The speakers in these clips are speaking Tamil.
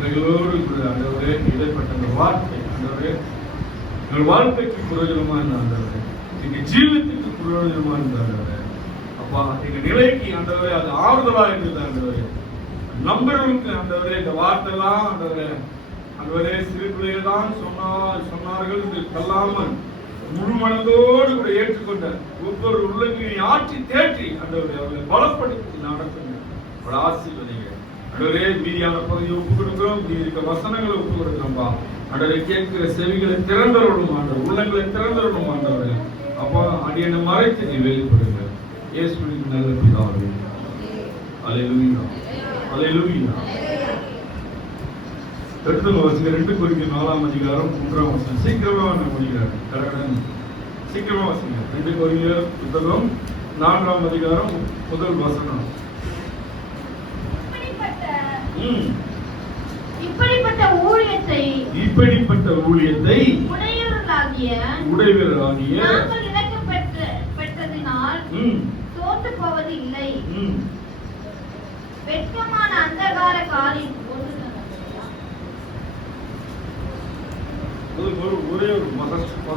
பிள்ளைகளோடு கூட ஆண்டவரே இடைப்பட்ட அந்த வார்த்தை ஆண்டவரே எங்கள் வாழ்க்கைக்கு பிரயோஜனமா இருந்தாண்டவரே, எங்க ஜீவித்துக்கு பிரயோஜனமா இருந்தாண்டவரே அப்பா, எங்க நிலைக்கு ஆண்டவரே அது ஆறுதலா இருந்தது ஆண்டவரே. நம்பர்களுக்கு ஆண்டவரே இந்த வார்த்தை எல்லாம் ஆண்டவரே சிறு பிள்ளைகள் தான் சொன்னார்கள் என்று கல்லாமல் முழு மனதோடு கூட ஏற்றுக்கொண்ட ஒவ்வொரு உள்ளங்களை ஆற்றி தேற்றி ஆண்டவரே அவர்களை பலப்படுத்தி நடத்துங்க. அவளை ஆசீர்வதிங்க ஆண்டவரே. மீதியான பகுதியை ஒப்பு கொடுக்கிறோம், மீதி இருக்க வசனங்களை ஒப்பு கொடுக்கிறோம்பா ஆண்டவரை. கேட்கிற செவிகளை திறந்தரணும் ஆண்டவர், உள்ளங்களை திறந்தரணும் ஆண்டவரே. அப்பா அடியனை மறைத்து நீ வெளிப்படுங்க. இயேசுவின் நல்ல பிதாவே. அல்லேலூயா, அல்லேலூயா. எடுத்து வாசிங்க 2 கொரிந்தியர் 4ஆம் அதிகாரம் 3ஆம் வசனம். சீக்கிரமா நான் முடிக்கிறேன், கடகடன் சீக்கிரமா வாசிங்க. 2 கொரிந்தியர் புத்தகம் 4ஆம் அதிகாரம் 1 வசனம். இப்படிப்பட்ட ஊழியத்தை உடையவர்களாகிய நாங்கள் இணைக்கப்பட்டதினால் தோற்று போவது இல்லை. வெட்கமான அந்தகார காலின்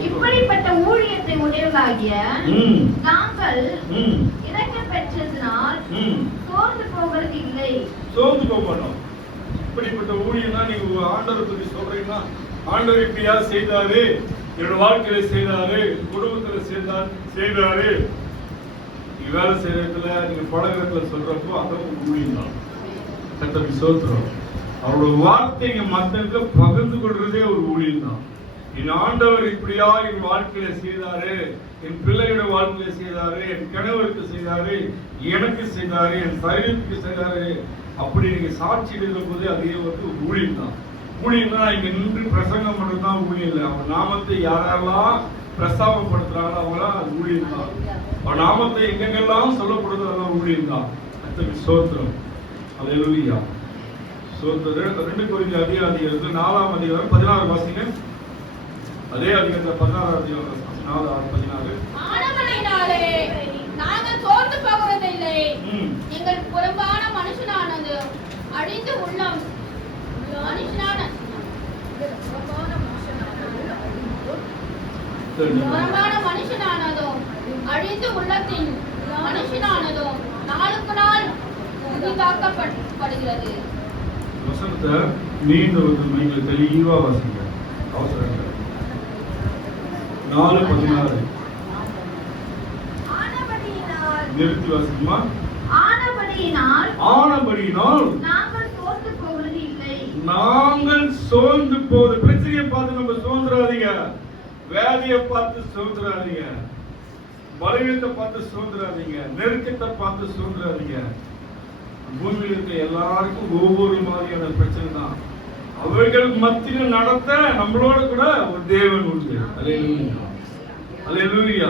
இப்படிப்பட்ட ஊழியத்தை உடையவர்களாகிய நாங்கள் இறக்க பெற்றதினால் சோர்ந்து போவது இல்லை. சோர்ந்து போக மாட்டோம். இப்படிப்பட்ட ஊழியம் தான் நீங்க ஆண்டவரை பத்தி சொல்றீங்கன்னா, ஆண்டவர் இப்படியா செய்தாரு, என்னோட வாழ்க்கையில செய்தாரு, குடும்பத்துல செய்தாரு. நீங்க வேலை செய்யறதுல நீங்க பழகிறதுல சொல்றப்போ அதுவும் ஊழியம் தான். கர்த்தருக்கு ஸ்தோத்திரம். அவரோட வார்த்தைங்க மத்தவங்க பகிர்ந்து கொள்றதே ஒரு ஊழியம் தான். என் ஆண்டவர் இப்படியா என் வாழ்க்கையில செய்தாரு, என் பிள்ளையோட வாழ்க்கையில செய்தாரு, என் கணவருக்கு செய்தாரு, எனக்கு செய்தாரு, என் சரீரத்துக்கு செய்தாரு, அப்படி நீங்க சாட்சி எழுதும் போது அதே வந்து ஊழியம் தான். ஊழியம் தான் இங்க நின்று பிரசங்கம் பண்றது தான் ஊழியம் இல்லை. அவன் நாமத்தை யாரெல்லாம் பிரஸ்தாபப்படுத்துறாங்களோ அவங்களாம் அது ஊழியம் தான். அவன் நாமத்தை எங்கெங்கெல்லாம் சொல்லப்படுது அதெல்லாம் ஊழியம் தான். ஸ்தோத்திரம். அல்லேலூயா. ஸ்தோத்திரம். 2 கொரிந்தியர் அதிகாரம் 4ஆம் அதிகாரம் 16 வாசிங்க. அதே அதிகாரத்துல 16 அதிகாரம் 4, 16. ஆனபடியினாலே நாங்கள் சோர்ந்து போவதில்லை. எங்கள் புறம்பான மனுஷனானது அழிந்து உள்ளம் மனுஷனானதும் அழிந்து உள்ளத்தின் மனுஷனானதும் நாளுக்கு நாள் புதிதாக்கப்படுகிறது. வசனத்தை மீண்டும் நீங்கள் தெளிவா வாசிங்க. அவசரம் 4:16 நிறுத்தி வாசிக்குமா? ஆனபடியினால் நாங்கள் சோர்ந்து போவது. பிரச்சனையை பார்த்து நம்ம சோர்ந்துடாதீங்க, வேலையை பார்த்து சோர்ந்துடாதீங்க, பலவீனத்தை பார்த்து சோர்ந்துடாதீங்க, நெருக்கத்தை பார்த்து சோர்ந்துடாதீங்க. பூமியில் இருக்க எல்லாருக்கும் ஒவ்வொரு மாதிரியான பிரச்சனை தான். அவைகள் மத்தியில் நடத்த நம்மளோட கூட ஒரு தேவன் உண்டு. அல்லேலூயா, அல்லேலூயா.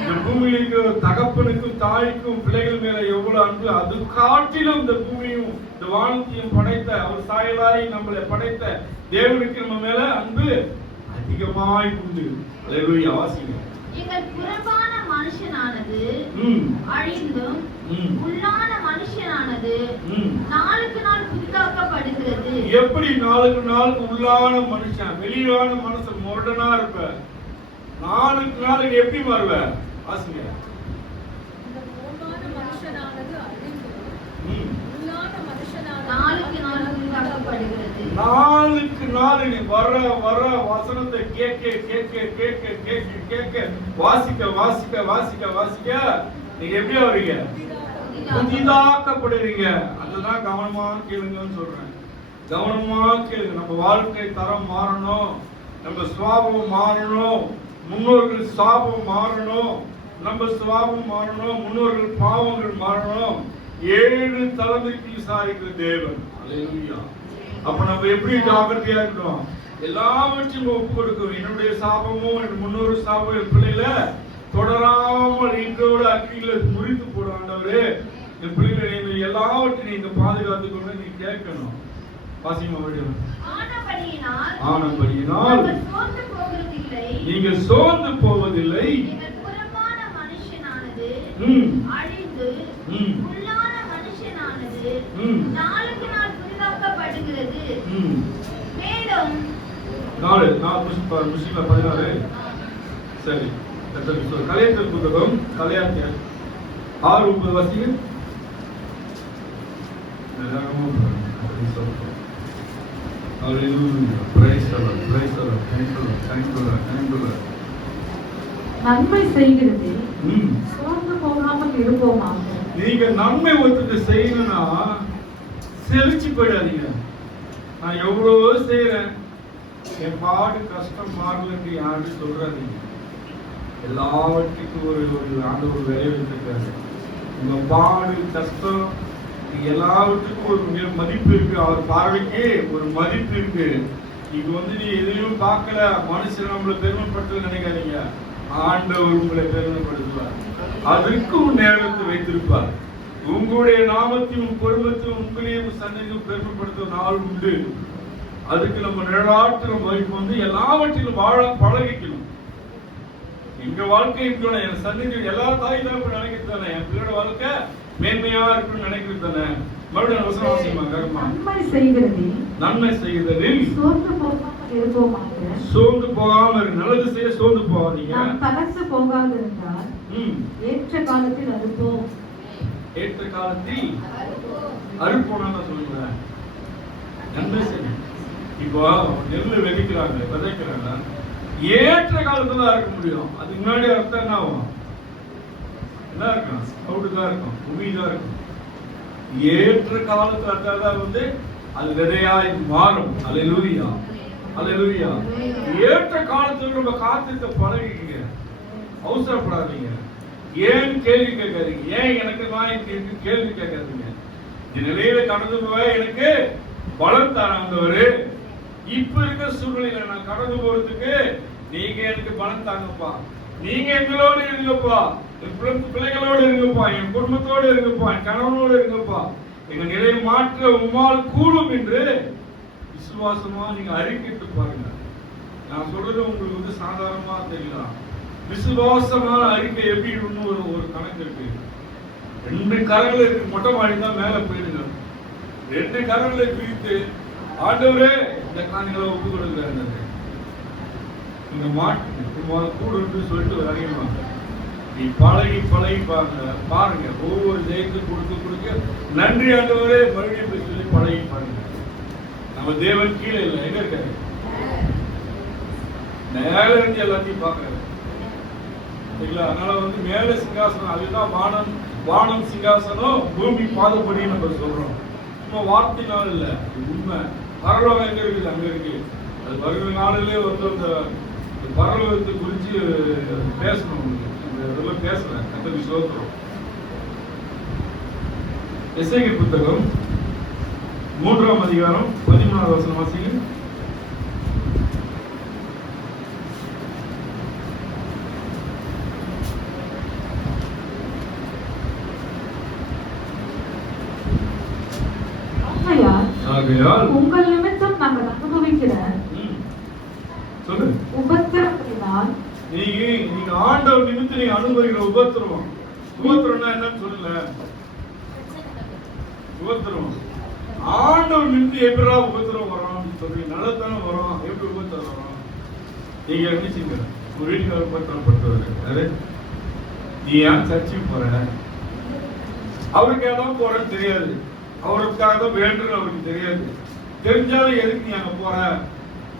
இந்த பூமியில் இருக்கிற தகப்பனுக்கும் தாய்க்கும் பிள்ளைகள் மேல எவ்வளவு அன்பு, அது காட்டிலும் இந்த பூமியும் இந்த வானத்தையும் படைத்த அவர் சாயலாய் நம்மளை படைத்த தேவனுக்கு நம்ம மேல அன்பு அதிகமாய் உண்டு. அல்லேலூயா. வாசிங்க. எங்கள் புறம்பான மனுஷனானது அழிந்தும் உள்ளான மனுஷனானது நாளுக்கு நாள் புதிதாக்கப்படுகிறது. எப்படி நாளுக்கு நாள் உள்ளான மனுஷன், வெளியான மனசு முரடனா இருப்ப, நாளுக்கு நாள் எப்படி மாறுவ? வாசிங்க. நாளுக்கு நாள் நீ வர வர வசனத்தை கேட்க கேட்க கேட்க கேட்க கேட்க வாசிக்க வாசிக்க வாசிக்க வாசிக்க நீங்க எப்படி ஆவீங்க? புதிதாக்கப்படுறீங்க. அதுதான் கவனமா கேளுங்கன்னு சொல்றேன். கவனமா கேளுங்க. நம்ம வாழ்க்கை தரம் மாறணும், நம்ம சுவாபம் மாறணும், முன்னோர்கள் சாபம் மாறணும், நம்ம சுவாபம் மாறணும், முன்னோர்கள் பாவங்கள் மாறணும். 7 தலைமுறைக்கு விசாரிக்கிற தேவன். அல்லேலூயா. அப்ப நம்ம எப்படி ஜாக்கிரதையா இருக்கணும்? எல்லாவற்றையும் ஒப்பு கொடுக்கும். என்னுடைய சாபமும் என் முன்னோரு சாபம் என் பிள்ளைகளை தொடராமல் இன்றோட அக்கில முறித்து போட ஆண்டவரே, என் பிள்ளைகளை எல்லாவற்றையும் நீங்க பாதுகாத்துக் கொண்டு நீ கேட்கணும். வாசிமா வடிவம். ஆனபடியினால் நீங்கள் சோர்ந்து போவதில்லை. புறம்பான மனுஷனானது அழிந்து உள்ளான மனுஷனானது நாளுக்கு நாள் புதிதாக்கப்படுகிறது. காணப்படுகிறது. மேலும் 16 சரி, கலையத்தின் புத்தகம் கலையாத்தியர் 6:30 வாசிங்க. நன்மை செய்கிறது சோர்ந்து போகாமல் இருப்போமாக. நீங்க நன்மை ஒருத்தருக்கு செய்யணும்னா செழிச்சு போயிடாதீங்க. நான் எவ்வளவோ செய்யறேன், என் பாடு கஷ்டம் மாறலன்னு யாரும் சொல்றாதீங்க. எல்லாவற்றுக்கும் ஒரு ஆண்டவர் விளைய வச்சிருக்காரு. உங்க பாடு கஷ்டம் எல்லாவற்றுக்கும் ஒரு மதிப்பு இருக்கு. அவர் பார்வைக்கு ஒரு மதிப்பு இருக்கு. இது நீ எதையும் பார்க்கல, மனுஷன் நம்மளை பெருமைப்படுத்த நினைக்காதீங்க. ஆண்டவர் உங்களை பெருமைப்படுத்துவார். அதற்கும் நேரத்தை வைத்திருப்பார். உங்களுடைய நாமத்தையும் குடும்பத்தையும் உங்களையும் சந்தையும் பெருமைப்படுத்த நாள் உண்டு. அதுக்கு நம்ம நிழலாற்ற வைப்பு எல்லாவற்றிலும் வாழ பழகிக்கணும். எங்க வாழ்க்கை இருக்கணும். என் சந்தைக்கு எல்லா தாய் தான் நினைக்கிறது தானே, என் பிள்ளையோட வாழ்க்கை மேன்மையா இருக்குன்னு நினைக்கிறது தானே. மறுபடியும் அவசரம் அவசியமாக நன்மை செய்கிறதில் சோர்ந்து போகாம இருக்கு. நல்லது செய்ய சோர்ந்து போகாதீங்க. தளர்ந்து போகாது என்றால் ஏற்ற காலத்தில் அறுப்போம். ஏற்ற காலத்தில் அறுப்போம்னா சொல்லுங்க. நன்மை செய்ய இப்போ நெல்லு விதைக்கிறாங்க, விதைக்கிறாங்க. ஏற்ற காலத்துல தான் இருக்க முடியும். அதுக்கு முன்னாடி அர்த்தம் என்ன ஆகும்? என்ன இருக்கும்? அவுட்டு தான் இருக்கும், பூமி தான் இருக்கும். ஏற்ற காலத்துல அர்த்தம் அது விதையாய் மாறும். அல்லேலூயா, அல்லேலூயா. ஏற்ற காலத்துல நம்ம காத்திருக்க பழகிக்கங்க. அவசரப்படாதீங்க. ஏன் கேள்வி கேட்காதீங்க. ஏன் எனக்கு நான் கேள்வி கேட்காதீங்க. இந்த நிலையில கடந்து போக எனக்கு பலம் தராண்டவரு. இப்ப இருக்க சூழ்நிலையில நான் கடந்து போறதுக்கு நீங்க எனக்கு பலம் தாங்கப்பா. நீங்க எங்களோடு இருங்கப்பா, என் பிள்ளைகளோடு இருங்கப்பா, என் குடும்பத்தோடு இருங்கப்பா, என் கணவனோடு இருங்கப்பா. எங்க நிலையை மாற்ற உம்மால் கூடும் என்று விசுவாசமா நீங்க அறிக்கைட்டு பாருங்க. நான் சொல்றது உங்களுக்கு சாதாரணமா தெரியலாம். விசுவாசமான அறிக்கை எப்படி ஒரு கணக்கு இருக்கு. 2 கரங்களை மொட்டை மாடி தான் மேல போயிடுங்க. 2 கரங்களை பிரித்து ஆண்டவரே இந்த காணிகளை ஒப்பு கொடுக்குறாங்க. நீங்க மாட்டு கூடு சொல்லிட்டு அறியமாங்க. நீ பழகி பாருங்க. ஒவ்வொரு ஜெயத்தும் கொடுக்க நன்றி ஆண்டவரே மறுபடியும் போய் சொல்லி பழகி பாருங்க. நம்ம தேவன் கீழே இல்லை, எங்க இருக்காரு? மேல இருந்து எல்லாத்தையும் பாக்குறாரு. அதனால மேல சிங்காசனம், அதுதான் வானம் சிங்காசனம், பூமி பாதப்படி நம்ம சொல்றோம். சும்மா வார்த்தைனால இல்ல, உண்மை. பரலோகம் எங்க இருக்குது? அங்க இருக்கு. அது வருகிற நாளிலே அந்த பரலோகத்தை குறிச்சு பேசணும். இதெல்லாம் பேசுறேன். கர்த்தருக்கு ஸ்தோத்திரம். எசேக்கியேல் புத்தகம் 3ஆம் அதிகாரம் 13வது வசனம் வாசிங்க. உங்கள் நிமித்தம் நாங்கள் அனுபவிக்கிற உபத்திரவத்தினால் நீங்க ஆண்டவர் நிமித்தம் நீங்க அனுபவிக்கிற உபத்திரவம்னா என்னன்னு சொல்லுங்க. உபத்திரவம் ஆண்டவர் நிமித்தம் எப்படா உபத்திரவம் வரும் சொல்றீங்க. நல்லதானே வரும். எப்படி உபத்திரம் வரும்? நீங்க நினைச்சீங்க உங்க வீட்டுக்கு உபத்திரப்படுத்துவாரு. நீ ஏன் சர்ச்சைக்கு போற? அவருக்கு ஏதாவது போறேன்னு தெரியாது. அவருக்காக வேண்டுன்னு அவருக்கு தெரியாது. தெரிஞ்சாலும் எதுக்கு நீ அங்க போற?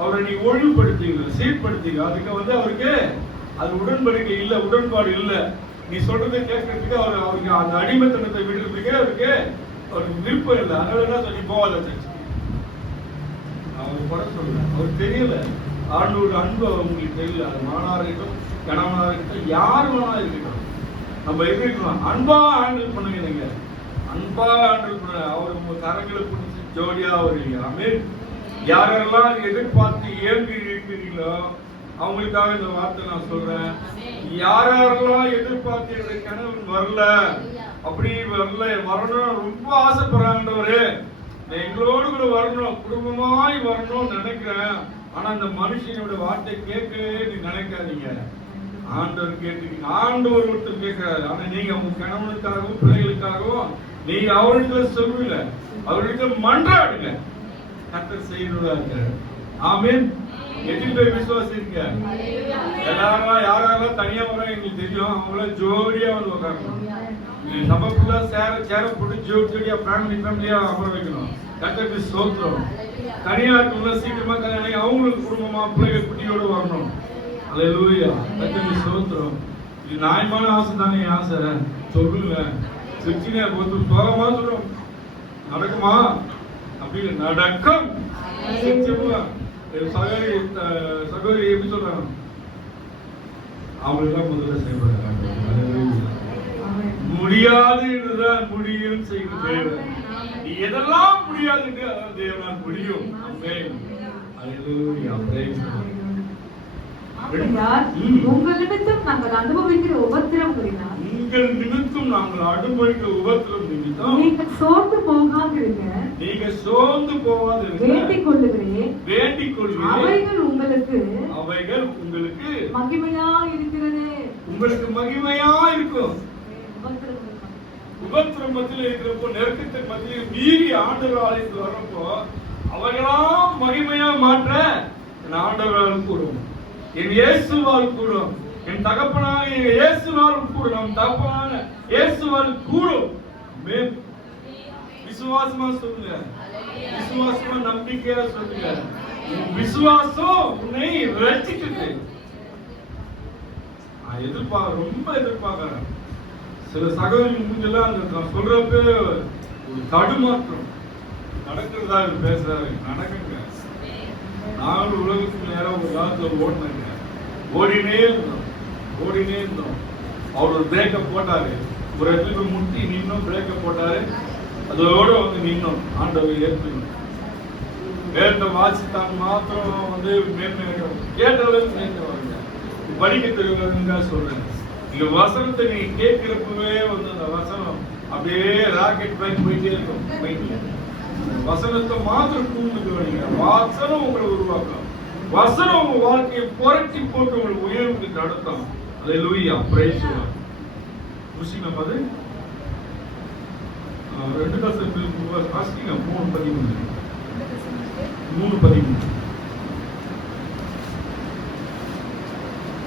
அவரை நீ ஒழுங்குபடுத்தீங்க, சீர்படுத்தீங்க. அதுக்கு அவருக்கு அது உடன்படிக்கை இல்ல, உடன்பாடு இல்ல. நீ சொல்றதை கேட்கறதுக்கு அவருக்கு அந்த அடிமைத்தனத்தை விடுறதுக்கு அவருக்கு விருப்பம் இல்லை. அதனால என்ன சொல்லி போகாத சர்ச்சைக்கு. அவர் பட சொல்ல அவருக்கு தெரியல. ஆண்டோட அன்பு அவங்களுக்கு தெரியல. அது மாணவராக இருக்கட்டும், கணவனாக இருக்கட்டும், யார் வேணா இருக்கட்டும், நம்ம இருக்கணும். அன்பா ஹேண்டில் பண்ணுங்க. நீங்க அன்பா ஹேண்டில் பண்ண அவர் உங்க கரங்களை பிடிச்சி ஜோடியா வருவீங்க. ஆமென். யாரெல்லாம் எதிர்பார்த்து ஏங்கி இருக்கிறீங்களோ அவங்களுக்காக இந்த வார்த்தை நான் சொல்றேன். யாரெல்லாம் எதிர்பார்த்து என்னுடைய கணவன் வரல, அப்படி வரணும் ரொம்ப ஆசைப்படுறாங்கன்றவரு, எங்களோடு கூட வரணும், குடும்பமாய் வரணும்னு நினைக்கிறேன். ஆனா அந்த மனுஷனோட வார்த்தை கேட்கவே நீ நினைக்காதீங்க. ஆண்டவர் கேட்டுக்கீங்க. ஆண்டவர் ஒருத்தர் கேட்கிறாரு. ஆனா நீங்க உங்க கணவனுக்காகவும் பிள்ளைகளுக்காகவும் நீங்க அவர்கிட்ட சொல்லுங்க, அவர்கிட்ட மன்றாடுங்க. கர்த்தர் செய்கிறதா இருக்காரு. ஆமென். எத்தனை பேர் விசுவாசிங்க? எல்லாரும் யாரெல்லாம் தனியா வர எங்களுக்கு தெரியும். அவங்கள ஜோடியா வந்து உட்காரணும். நமக்குள்ள சேர போட்டு ஜோடியா ஃபேமிலியா அமர வைக்கணும். கர்த்தருக்கு ஸ்தோத்திரம். தனியா இருக்கவங்கள சீக்கிரமா கல்யாணம் அவங்களுக்கு குடும்பமா பிள்ளைகள் குட்டியோடு வரணும். அல்லேலூயா. கர்த்தருக்கு ஸ்தோத்திரம். இது நியாயமான ஆசை தானே. ஆசை சொல்லுங்க. சிரிச்சினே போது சோகமா சொல்றோம். நடக்குமா? அப்படின்னு நடக்கும். சகோதரி எப்படி சொல்றாங்க? அவங்களெல்லாம் முதல்ல செய்வாங்க. முடியாது என்றுதான் முடியும் செய்வது தேவன். நீ எதெல்லாம் முடியாது அதான் தேவனால் முடியும். உங்கள் நிமித்தம் நாங்கள் அனுபவிக்கிற உபத்திரம் புரிந்தார். உங்கள் நிமித்தம் நாங்கள் அனுபவிக்கிற உபத்திரம் நிமித்தம் நீங்கள் சோர்ந்து போகாதிருங்க. நீங்கள் சோர்ந்து போகாதிருங்க. வேண்டிக் கொள்ளுகிறேன். அவைகள் உங்களுக்கு மகிமையா இருக்கிறது. உங்களுக்கு மகிமையா இருக்கும். உபத்திரம் மத்தியில் இருக்கிறப்போ, நெருக்கத்தின் மத்தியில் மீறி ஆண்டவர் ஆலயத்தில் வர்றப்போ அவைகளாம் மகிமையா மாற்ற என் ஆண்டவரால் கூடும், என் இயேசுவால் கூடும், என் தகப்பனாக இயேசுவால் கூடும், தகப்பனான இயேசுவால் கூடும். விசுவாசமா சொல்லுங்க. விசுவாசமா நம்பிக்கையா சொல்லுங்க. விசுவாசம் உன்னை ரட்சிக்குது. ரொம்ப எதிர்பார்க்கிறேன். சில சகோதரி மூஞ்செல்லாம் அந்த சொல்றப்ப ஒரு தடுமாற்றம் நடக்கிறதா பேசுறாரு. நடக்குங்க. நானும் உலகத்துக்கு நேரம் ஒரு காலத்துல ஓடினே இருந்தோம். அவர் ஒரு பிரேக்கை போட்டாரு. ஒரு இடத்துல முட்டி நின்னோம், பிரேக்கை போட்டாரு. அதோட வந்து நின்னோம். ஆண்டவர் ஏற்கணும். வேண்ட வாசித்தான் மாத்திரம் வந்து கேட்ட அளவுக்கு மேற்கவாங்க. படிக்க தெரியுங்க சொல்றேன். இந்த வசனத்தை நீ கேட்கிறப்பவே வந்து அந்த வசனம் அப்படியே ராக்கெட் மாதிரி போயிட்டே இருக்கும். வசனத்தை மாத்திரம் கூண்டுக்கு வரீங்க. வசனம் உங்களை உருவாக்கலாம். வசனம் உங்க வாழ்க்கையை புரட்டி போட்டு உங்களுக்கு உயர்வுக்கு நடத்தும். அல்லேலூயா. Praise the Lord. முஸ்லிம் அது 2 கசப்பு வாசிங்க. 3:13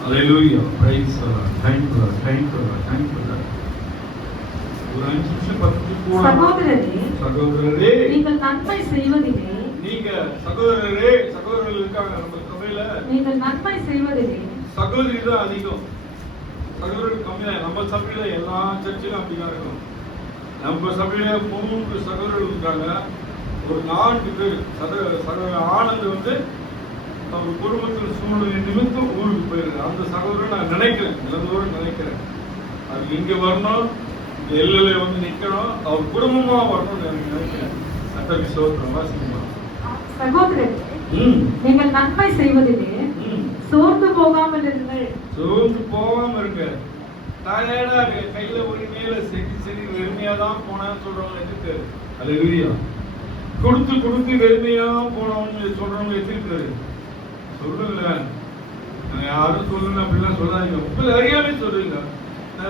Hallelujah. Praise the Lord. Thank you, Lord. Thank you, Lord. Thank you, Lord. ஒரு 5 நிமிஷம் 10 நிமிஷம் சகோதரரே நீங்கள் நன்மை செய்வதிலே சகோதரர்கள் இருக்காங்க நம்ம சபையில. நீங்கள் நன்மை செய்வதிலே சகோதரி தான் அதிகம். சகோதரர்கள் கம்மியா. நம்ம சபையில எல்லா சர்ச்சிலும் அப்படிதான் இருக்கும். நம்ம சபையில 3 சகோதரர்கள் இருக்காங்க. ஒரு 4 பேர் ஆனந்த் வந்து அவர் குடும்பத்தில் சூழ்நிலை நிமித்தம் ஊருக்கு போயிருக்காரு. அந்த சகோதரன் நான் நினைக்கிறேன். அது இங்க வரணும், இந்த எல்லையில வந்து நிக்கணும், அவர் குடும்பமா வரணும்னு எனக்கு நினைக்கிறேன். கர்த்தருக்கு ஸ்தோத்திரம். வாசிக்கணும். சகோதரரே நீங்கள் நன்மை செய்வதிலே சோர்ந்து போகாமல் இருங்கள். டயர்டா இருக்கு. கையில ஒரு மேல சரி வெறுமையா தான் போனான்னு சொல்றவங்க எதிர்க்கு. அல்லேலூயா. கொடுத்து வெறுமையா போனவங்க சொல்றவங்க எதிர்க்காரு. சொல்லுங்க. நான் யாரும் சொல்லுங்க அப்படிலாம் சொல்லாதீங்க. உங்களை அறியாமே சொல்லுங்க.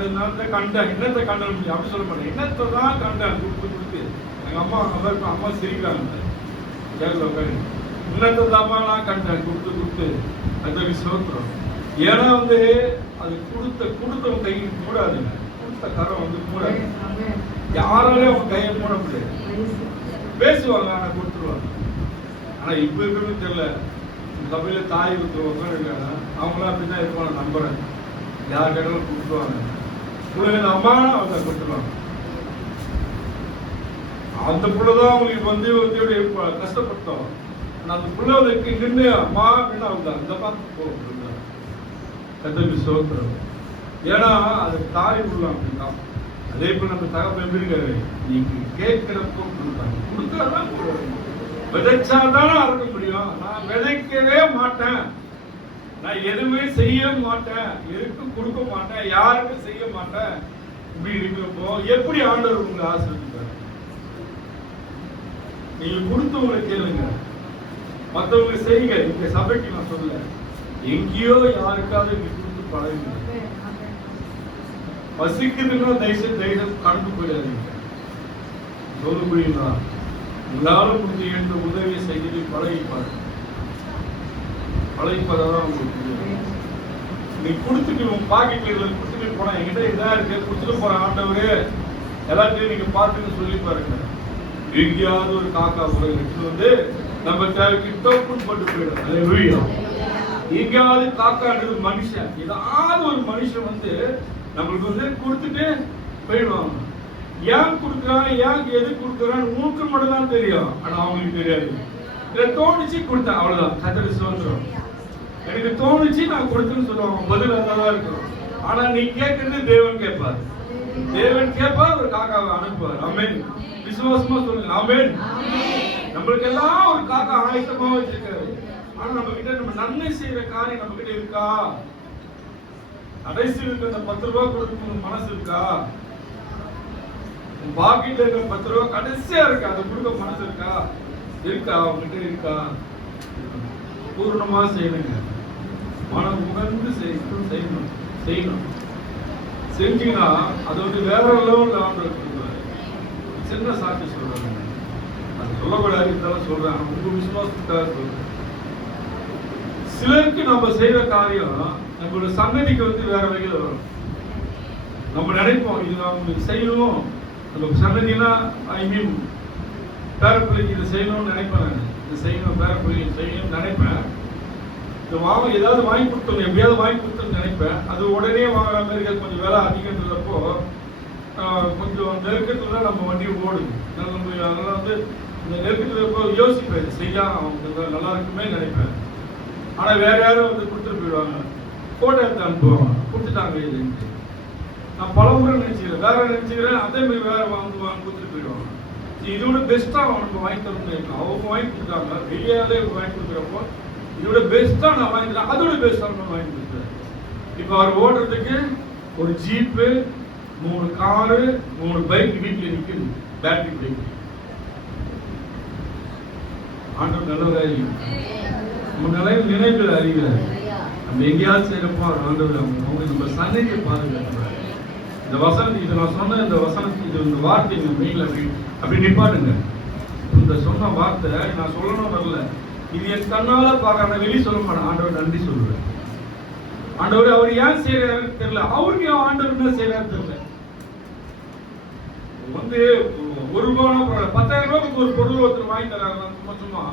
என்னத்தை கண்டேன் அப்படி சொல்ல மாட்டேன். என்னத்தை தான் கண்டேன் கொடுத்து எங்க அம்மா சிரிக்கிறாங்க. கேட்கல உட்காரு. இன்னத்தை தான்லாம் கண்டேன் கொடுத்து அது சோத்திரம். ஏன்னா வந்து அது கொடுத்தவங்க கையில் மூடாதுங்க. கொடுத்த கரம் வந்து மூடாது. யாராலே அவங்க கையை மூட முடியாது. பேசுவாங்க, ஆனா கொடுத்துருவாங்க. ஆனா இப்ப இருக்குன்னு தெரியல. சபையில தாய் உட்காந்துருக்காங்க. அவங்களாம் அப்படிதான் இருப்பாங்க. நம்புறேன். யார் கேட்டாலும் கொடுத்துருவாங்க. பிள்ளைங்க அம்மானா அவங்க கொடுத்துருவாங்க. அந்த பிள்ளைதான் அவங்களுக்கு வந்து கஷ்டப்பட்டோம். அந்த பிள்ளைக்கு நின்று அம்மா அப்படின்னு அவங்க அந்த பார்த்து போக கர்த்தருக்கு ஸ்தோத்திரம். ஏன்னா அது தாய் உள்ள அப்படிதான். அதே போல நம்ம தகவல் எப்படி இருக்காரு? நீங்க கேட்கிறப்போ கொடுத்தாதான் விதைச்சாதானே அறுக்க முடியும். நான் விதைக்கவே மாட்டேன். நான் எதுவுமே செய்ய மாட்டேன். எதுக்கும் கொடுக்க மாட்டேன். யாருக்கும் செய்ய மாட்டேன். இப்படி இருக்கிறப்போ எப்படி ஆண்டவர் உங்களை ஆசீர்வதிப்பார்? நீங்க கொடுத்தவங்களை கேளுங்க, மற்றவங்க செய்யுங்க. இந்த சபைக்கு நான் சொல்ல, எங்கேயோ யாருக்காவது நீ கொடுத்து பழகுங்க. பசிக்குதுன்னா தயவுசெய்து கடந்து போயிடாதீங்க. சொல்ல புரியுங்களா? உங்களால முடிஞ்ச எந்த உதவியை செய்து பழகிப்பாரு. பழகிப்பதான் உங்களுக்கு தெரியும். நீ கொடுத்துட்டு உன் பாக்கெட்ல கொடுத்துட்டு போனா என்கிட்ட இதா இருக்கு கொடுத்துட்டு போற ஆண்டவரே எல்லாத்தையும் நீங்க பார்த்துன்னு சொல்லி பாருங்க. எங்கேயாவது ஒரு காக்கா எடுத்துட்டு வந்து நம்ம தேவைக்கு டோக்கன் போட்டு போயிடும். அல்லேலூயா. எங்கேயாவது காக்கான்றது மனுஷன், ஏதாவது ஒரு மனுஷன் வந்து நம்மளுக்கு வந்து கொடுத்துட்டு போயிடுவாங்க. ஏன் கொடுக்குறான், ஏன் எது கொடுக்குறான்னு உனக்கு மட்டும் தான் தெரியும், ஆனா அவங்களுக்கு தெரியாது. இதை தோணுச்சு கொடுத்தேன், அவ்வளவுதான். கர்த்தருக்கு ஸ்தோத்திரம். எனக்கு தோணுச்சு நான் கொடுத்தேன்னு சொல்லுவாங்க, பதில் அதான் இருக்கும். ஆனா நீ கேட்கறது தேவன் கேட்பார். தேவன் கேட்பார், ஒரு காக்காவை அனுப்புவார். ஆமென். விசுவாசமா சொல்லுங்க ஆமென். நம்மளுக்கு எல்லாம் ஒரு காக்கா ஆயத்தமா வச்சிருக்காரு. ஆனா நம்ம கிட்ட நம்ம நன்மை செய்யற காரியம் நம்ம கிட்ட இருக்கா? கடைசி இருக்க அந்த 10 ரூபாய் கொடுக்கணும் மனசு இருக்கா? பாக்கெட்ல இருக்க 10 ரூபாய் கடைசியா இருக்கு, அதை கொடுக்க மனசு இருக்கா? இருக்கா? உங்ககிட்ட இருக்கா? பூர்ணமா செய்யணுங்க. மனம் உணர்ந்து செய்யணும். செஞ்சீங்கன்னா அது வந்து வேற லெவல்ல ஆண்டவர் கொடுப்பாரு. சின்ன சாட்சி சொல்றாங்க, அது சொல்லக்கூடாது, இருந்தாலும் சொல்றேன், உங்க விசுவாசத்துக்காக சொல்றேன். சிலருக்கு நம்ம செய்யற காரியம் நம்மளோட சன்னதிக்கு வந்து வேற வகையில் வரும். நம்ம நினைப்போம் இது நான் உங்களுக்கு செய்யணும், நம்ம சன்னதினா ஐ மீன் பேரப்பிள்ளைக்கு இதை செய்யணும்னு நினைப்பேன். நான் இதை செய்யணும், பேரப்பிள்ளைக்கு செய்யணும்னு நினைப்பேன். இந்த ஏதாவது வாங்கி கொடுத்தோம், எப்படியாவது வாங்கி கொடுத்தோம்னு நினைப்பேன். அது உடனே வாங்குற மாதிரி கொஞ்சம் விலை அதிகன்றப்போ கொஞ்சம் நெருக்கத்துல நம்ம வண்டி ஓடுது. நம்ம அதெல்லாம் வந்து இந்த நெருக்கத்துல யோசிப்பேன், செய்யா அவங்க நல்லா இருக்குமே நினைப்பேன். ஆனா வேற யாரும் வந்து கொடுத்துட்டு போயிடுவாங்க, போட்டோ எடுத்து அனுப்புவாங்க, கொடுத்துட்டாங்க இதுன்ட்டு. நான் பல முறை நினைச்சுக்கிறேன், வேற நினைச்சுக்கிறேன், அதே மாதிரி வேற வாங்குவாங்க, கொடுத்துட்டு போயிடுவாங்க. இதோட பெஸ்டா அவனுக்கு வாங்கி தரணும். அவங்க வாங்கி கொடுத்தாங்க, வெளியாலே வாங்கி கொடுக்குறப்போ இதோட பெஸ்டா நான் வாங்கிக்கிறேன், அதோட பெஸ்டா நான் வாங்கி கொடுக்குறேன். இப்போ அவர் ஓடுறதுக்கு ஒரு ஜீப்பு, 3 காரு, 3 பைக் வீட்டுல நிக்குது, பேட்டரி பைக். ஆண்டவர் நல்லவராக நம்ம நினைவில் அறிகிறார். நம்ம எங்கேயாவது செய்யறப்போ அவர் ஆண்டவர் அவங்க நம்ம சன்னதியை பாதுகாக்கிறார். இந்த வசனத்துக்கு இதை நான் சொன்ன இந்த வசனத்துக்கு இது இந்த வார்த்தை இந்த மெயில அப்படி நிப்பாட்டுங்க. இந்த சொன்ன வார்த்தை நான் சொல்லணும் வரல, இது என் கண்ணால பார்க்க வெளியே சொல்ல மாட்டேன். ஆண்டவர் நன்றி சொல்லுவேன். ஆண்டவர் அவர் ஏன் செய்யறாருன்னு தெரியல, அவருக்கு ஏன் ஆண்டவர் என்ன செய்யறாரு தெரியல. வந்து 1 ரூபாய் 10,000 ரூபாய்க்கு ஒரு பொருள் ஒருத்தர் வாங்கி தராங்க, சும்மா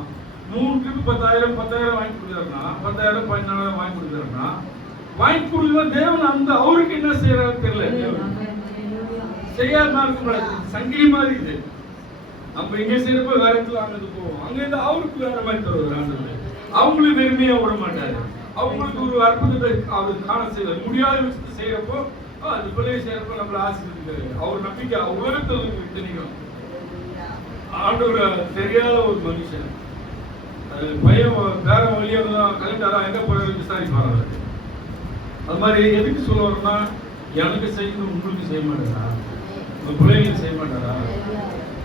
3 ட்ரிப் 10,000 வாங்கி கொடுக்குறாருன்னா, 10,000 14,000 வாங்கி கொடுக்குறாருன்னா, வாங்கி கொடுக்குற தேவன் அந்த அவருக்கு என்ன செய்யறாரு தெரியல. செய்யாம இருக்க சங்கிலி மாதிரி இது. நம்ம இங்க செய்யறப்ப வேற இடத்துல அங்கிருந்து போவோம், அங்க இருந்து அவருக்கு வேற மாதிரி தருவாரு. அவங்களுக்கு பெருமையா விட மாட்டாரு. அவங்களுக்கு ஒரு அற்புதத்தை அவர் காண செய்வார். முடியாத விஷயத்தை செய்யறப்போ அது பிள்ளையை செய்யறப்ப நம்மள ஆசீர்வதிக்கிறாரு. அவர் நம்பிக்கை உலகத்தில் தெரியும். ஆண்டவர் தெரியாத ஒரு மனுஷன் பையன் வேற வழியா கலெக்டரா எங்க போய் விசாரிப்பாரு. அது மாதிரி எதுக்கு சொல்ல வரணும்னா, எனக்கு செய்யணும் உங்களுக்கு செய்ய மாட்டாரா, உங்க பிள்ளைங்களுக்கு செய்ய மாட்டாரா?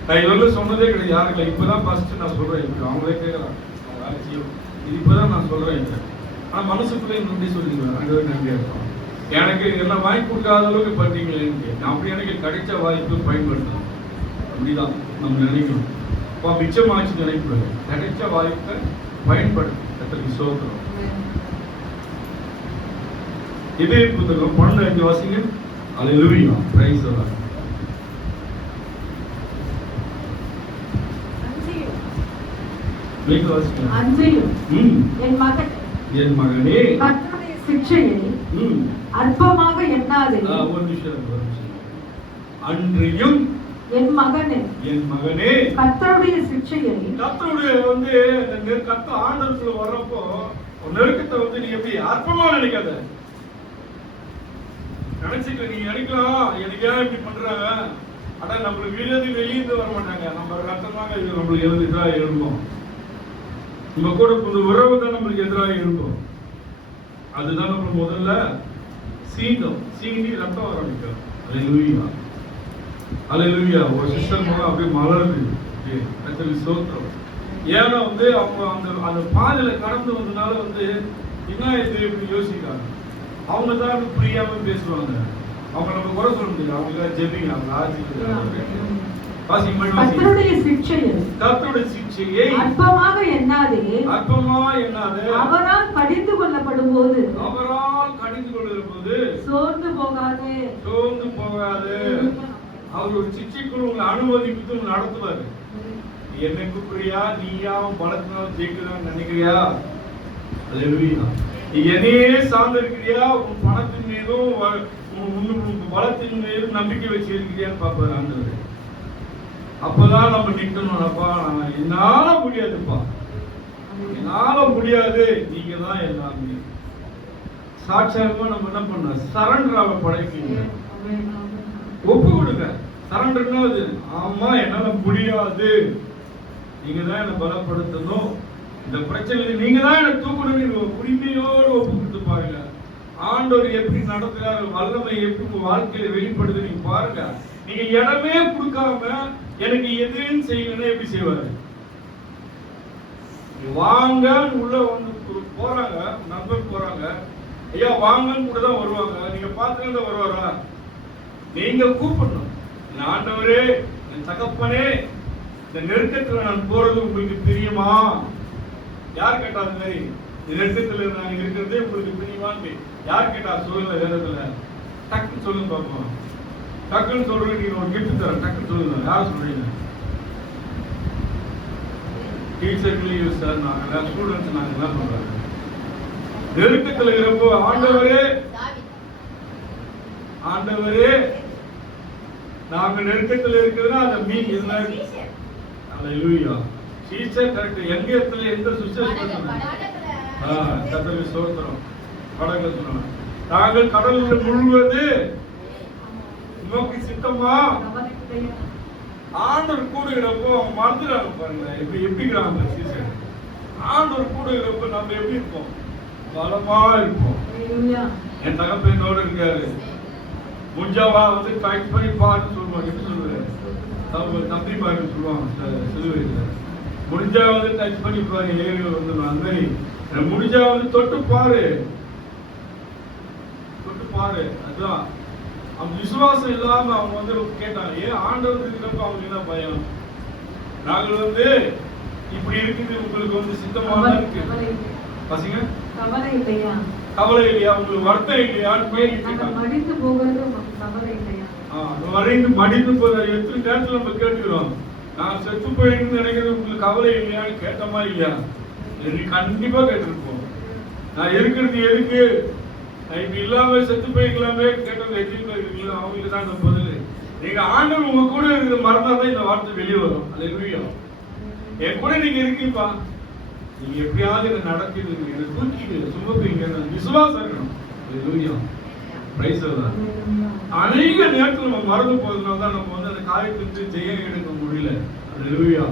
நான் இதுவரை சொன்னதே கிடையாது யாருக்கு. இப்பதான் ஃபர்ஸ்ட் நான் சொல்றேன், இப்படி அவங்களே கேட்கலாம் இது இப்பதான் நான் சொல்றேன். ஆனா மனசுக்குள்ளே நன்றி சொல்லிடுவேன், அங்கே நன்றியா இருக்கும். எனக்கு எல்லாம் வாங்கி கொடுக்காத அளவுக்கு பண்ணீங்களேன்னு அப்படி எனக்கு கிடைச்ச வாய்ப்பு பயன்படுத்தணும். அப்படிதான் நம்ம நினைக்கணும். மிச்சமாச்சு நினைக்கூடாது, கிடைச்ச வாய்ப்பை பயன்படுத்தும். கர்த்தருக்கு ஸ்தோத்திரம். இதே புத்தகம் 12 வாசிங்க. அல்லேலூயா, பிரைஸ் தி லார்ட். என் மகனே கர்த்தருடைய சிட்சையை அற்பமாக எண்ணாதே. ஒரு நிமிஷம். அன்றியும் என் மகனே கர்த்தருடைய சிட்சையை, கர்த்தருடைய வந்து கர்த்தர் ஆண்டவருக்குள்ள வர்றப்போ நெருக்கத்தை வந்து நீ எப்படி அற்பமா நினைக்காத. நினைச்சுக்க நீ நினைக்கலாம், எனக்கு ஏன் இப்படி பண்றாங்க. ஆனா நம்மளுக்கு வெளியிருந்து வர மாட்டாங்க, நம்ம ரத்தம் தாங்க நம்மளுக்கு எதிராக எழுப்போம். நம்ம கூட கொஞ்சம் உறவு தான் நம்மளுக்கு எதிராக இருக்கும். அதுதான் நம்ம முதல்ல சீண்டி ரத்தம் ஆரம்பிக்கும். அல்லேலூயா, அல்லேலூயா. ஒரு சிஸ்டர் மூலம் அப்படியே மலருது. கர்த்தருக்கு ஸ்தோத்திரம். ஏன்னா வந்து அவங்க அந்த பாதையில கடந்து வந்ததுனால வந்து என்ன இது இப்படி யோசிக்கிறாங்க. அவங்க தான் புரியாம பேசுவாங்க. அவங்க நம்ம குறை சொல்ல முடியாது. அவங்க ஜெபிங்க, அவங்க ஆட்சி வாசிங்க மறுபடியும் வாசிங்க. கர்த்தருடைய சிட்சையை கர்த்தருடைய சிட்சையை அற்பமாக எண்ணாதே. அற்பமா எண்ணாதே. அவரால் கடிந்து கொள்ளப்படும் போது அவரால் கடிந்து கொள்ளும்போது சோர்ந்து போகாதே. சோர்ந்து போகாது. அவர் ஒரு சிட்சைக்குள் உங்களை அனுமதித்து உங்களை நடத்துவாரு. என்னை கூப்பிடுறியா, நீயா பலத்தினாலும் ஜெயிக்கணும்னு நினைக்கிறியா? அல்லேலூயா. நீ என்னையே சார்ந்து இருக்கிறியா, உன் பணத்தின் மீதும் உன் பலத்தின் மீதும் நம்பிக்கை வச்சு இருக்கிறியான்னு பார்ப்பாரு ஆண்டவர். அப்பதான் நம்ம நிக்கணும். அப்பா என்னால முடியாதுப்பா, என்னால முடியாது, நீங்க தான் எல்லாமே. சாட்சியமா நம்ம என்ன பண்ண சரண்டராக படைப்பீங்க, ஒப்பு கொடுங்க. சரண்டர்னா அது ஆமா என்னால முடியாது, நீங்க தான் என்ன பலப்படுத்தணும், இந்த பிரச்சனை நீங்க தான் என்ன தூக்கணும், உரிமையோடு ஒப்பு கொடுத்து பாருங்க. ஆண்டவர் எப்படி நடத்துறாரு, வல்லமை எப்படி உங்க வாழ்க்கையில வெளிப்படுது நீங்க பாருங்க. நீங்க இடமே கொடுக்காம எனக்கு எதுன்னு செய்யணும்னா எப்படி செய்வாரு? வாங்க உள்ள வந்து போறாங்க, நண்பர் போறாங்க, ஐயா வாங்கன்னு கூட தான் வருவாங்க. நீங்க பார்த்துட்டு தான் வருவாரா? நீங்க கூப்பிடணும். ஆண்டவரே, என் தகப்பனே, இந்த நெருக்கத்துல நான் போறது உங்களுக்கு பிரியமா? யார் கேட்டா? அது மாதிரி இந்த நெருக்கத்துல நான் இருக்கிறதே உங்களுக்கு பிரியமான்னு யார் கேட்டா? சொல்லுங்க. வேறதுல டக்குன்னு சொல்லுங்க பார்ப்போம். டக்குன்னு சொல்றேன். நீங்க ஒரு கிஃப்ட் தரேன், டக்குன்னு சொல்லுங்க. யார் சொல்றீங்க? டீச்சர் சார், நாங்க ஸ்டூடெண்ட்ஸ் நாங்க என்ன பண்றாங்க? நெருக்கத்துல இருப்போ ஆண்டவரே, ஆண்டவரே நாங்க நெருக்கத்துல இருக்குதுன்னா அந்த மீன் என்ன? அல்லேலூயா. Teacher correct. எங்க இடத்துல எந்த சுச்சுவேஷன்? கர்த்தருக்கு ஸ்தோத்திரம். படகுல சொன்னாங்க நாங்கள் கடலில் முழுவது நோக்கி சித்தமா. ஆண்டவர் கூடுகிறப்போ அவங்க மறந்துடுறாங்க பாருங்க. எப்படிங்கிறாங்க டீச்சர்? ஆண்டவர் கூடுகிறப்போ நம்ம எப்படி இருப்போம்? பலமா இருப்போம். என் தகப்பனோட இருக்காரு. முஞ்சாவா வந்து டைட் பண்ணி பாருன்னு சொல்லுவாங்க. எப்படி சொல்லுவாரு? தம்பி பாருன்னு சொல்லுவாங்க சிலுவையில். முடிஞ்சா வந்து டச் பண்ணி பாரு, ஏறி வந்துடும். அந்த மாதிரி முடிஞ்சா வந்து தொட்டு பாரு, தொட்டு பாரு. அதுதான் அவங்க விசுவாசம் இல்லாம அவங்க வந்து கேட்டாங்க. ஏன் ஆண்டவர் இருக்கிறப்ப அவங்க என்ன பயம்? நாங்கள் வந்து இப்படி இருக்குது, உங்களுக்கு வந்து சித்தமா இருக்கு பசங்க, கவலை இல்லையா? கவலை இல்லையா? உங்களுக்கு வருத்தம் இல்லையான்னு கேட்டு மடிந்து போகிறது கவலை இல்லையா? மடிந்து போகிற எத்தனை நேரத்தில் நம்ம கேட்டுக்கிறோம். நான் செத்து போயின்னு நினைக்கிறது உங்களுக்கு கவலை இல்லையான்னு கேட்டமா இல்லையா? கண்டிப்பா கேட்டிருப்போம். நான் இருக்கிறது எதுக்கு, நான் இப்ப இல்லாம செத்து போயிருக்கலாமே கேட்டவங்க எதிர்ப்பு இருக்கீங்களா? அவங்களுக்கு தான் இந்த பதில். நீங்க ஆண்டவர் உங்க கூட இருக்கிற மறந்தாதான் இந்த வார்த்தை வெளியே வரும். அல்லேலூயா. என் கூட நீங்க இருக்கீங்கப்பா, நீங்க எப்படியாவது என்ன நடத்திடுங்க, என்ன தூக்கிட்டு சுமப்பீங்க, விசுவாசம் இருக்கணும். அல்லேலூயா. பிரைஸ் எல்லாம் அநேக நேரத்தில் நம்ம மறந்து போறதுனால தான் நம்ம வந்து அந்த காரியத்திற்கு ஜெயம் எடுக்க முடியல. அல்லேலூயா.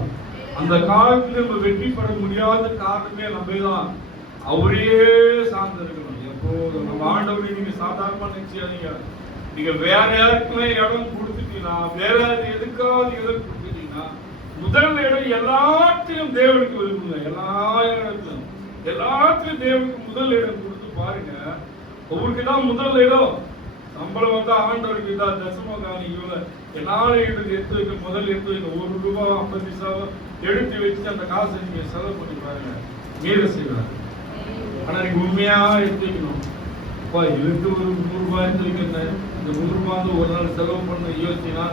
அந்த காலத்துல நம்ம வெற்றி பெற முடியாத காரணமே நம்ம தான். அவரே சார்ந்து இருக்கணும். எப்போதும் நம்ம ஆண்டவரை நீங்க சாதாரணமா நினைச்சாதீங்க. நீங்க வேற யாருக்குமே இடம் கொடுத்துட்டீங்கன்னா, வேற எதுக்காவது இடம் கொடுத்துட்டீங்கன்னா, முதல் இடம் எல்லாத்தையும் தேவனுக்கு விரும்புங்க. எல்லாத்திலும் தேவனுக்கு முதல் இடம் கொடுத்து பாருங்க. அவருக்கு தான் முதல் இடம். சம்பளம் வந்தா ஆண்டவருக்கு தான் தசமகாணி என்னாலும் எடுத்து வைக்க, முதல் எடுத்து வைக்க. ₹1 50 பைசா எடுத்து வச்சு அந்த காசை நீங்க செலவு பண்ணி பாருங்க, மீற செய்வாங்க. ஆனா நீங்க உண்மையா எடுத்து வைக்கணும். இதுக்கு ஒரு ₹100 எடுத்து வைக்கிறேன், இந்த ₹100 ஒரு நாள் செலவு பண்ண யோசிச்சீங்கன்னா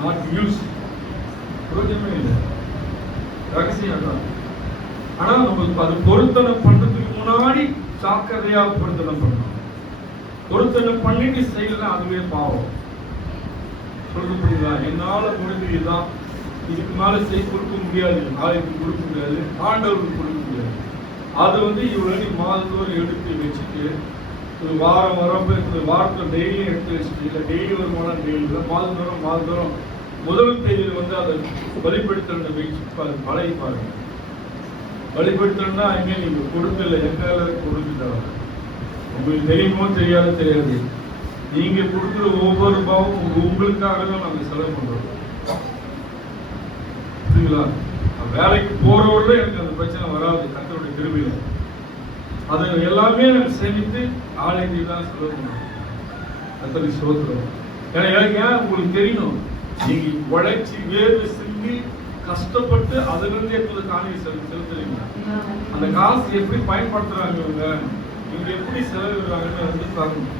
நாட் யூஸ், பிரயோஜனமே இல்லை. ரகசியம் தான். ஆனா நமக்கு அது பொருத்தனம் பண்றதுக்கு முன்னாடி ஜாக்கிரதையா பொருத்தனம் பண்ணணும். பொருத்தனம் பண்ணிட்டு செய்யலாம், அதுவே பாவம். சொல்ல புரியுதா? என்னால முடிஞ்சதுதான், இதுக்கு மேல கொடுக்க முடியாது, நாளைக்கு கொடுக்க முடியாது, ஆண்டவருக்கு கொடுக்க முடியாது. அது வந்து இவ்வளவு மாதத்தோடு எடுத்து வச்சுட்டு வாரம் வாரத்தில் டெய்லியும் எடுத்து வச்சுட்டு, இல்லை டெய்லி வருமானம் டெய்லி மாதந்தோறும் முதல் தேதியில் வந்து அதை வெளிப்படுத்த வச்சு பழகி பாருங்க. வெளிப்படுத்தணும்னா அங்கே நீங்க கொடுக்கல, எங்கால கொடுத்துட்டாங்க. உங்களுக்கு தெரியுமோ தெரியாது, நீங்க கொடுக்குற ஒவ்வொரு ரூபாவும் உங்களுக்காக தான் நாங்க செலவு பண்றோம். புரியுங்களா? வேலைக்கு போறவர்கள் எனக்கு அந்த பிரச்சனை வராது, கர்த்தருடைய கிருபையில. அதை எல்லாமே நாங்கள் சேமித்து ஆலயத்துக்கு தான் செலவு பண்ணுறோம். கர்த்தருக்கு ஸ்தோத்திரம். ஏன்னா உங்களுக்கு தெரியணும், நீங்க உழைச்சி வேர்வை சிந்தி கஷ்டப்பட்டு அதுல இருந்து எடுத்து காணியை செலுத்துறீங்க. அந்த காசு எப்படி பயன்படுத்துறாங்க இவங்க எப்படி செலவிடுறாங்கன்னு வந்து தரணும்.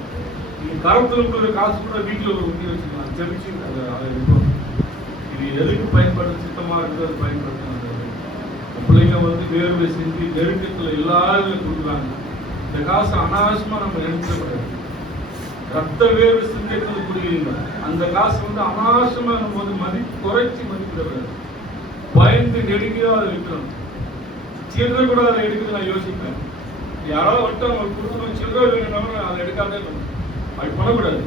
நீங்க கரத்துல இருக்கிற காசு கூட வீட்டுல ஒரு உண்டி வச்சுக்கலாம், ஜெபிச்சு அதை இருக்கும். இது எதுக்கு பயன்படுத்த சித்தமா இருக்குது அது பயன்படுத்தணும். பிள்ளைங்க வந்து வேர்வை சிந்தி நெருக்கத்துல எல்லாரும் கொடுக்குறாங்க. இந்த காசு அனாவசியமா நம்ம எடுத்துக்கூடாது. ரத்த வேர்வை சிந்தி புரியுங்க. அந்த காசு வந்து அனாவசியமா நம்ம வந்து குறைச்சி மதிப்பிடக்கூடாது. பயந்து நெருங்கிதான் அதை வைக்கணும். சில்லறை கூட அதை எடுக்குது நான் யோசிப்பேன். யாராவது வந்துட்டு அவங்க கொடுக்கணும் சில்லறை வேணும்னா அதை எடுக்காதே அப்படி பண்ணக்கூடாது.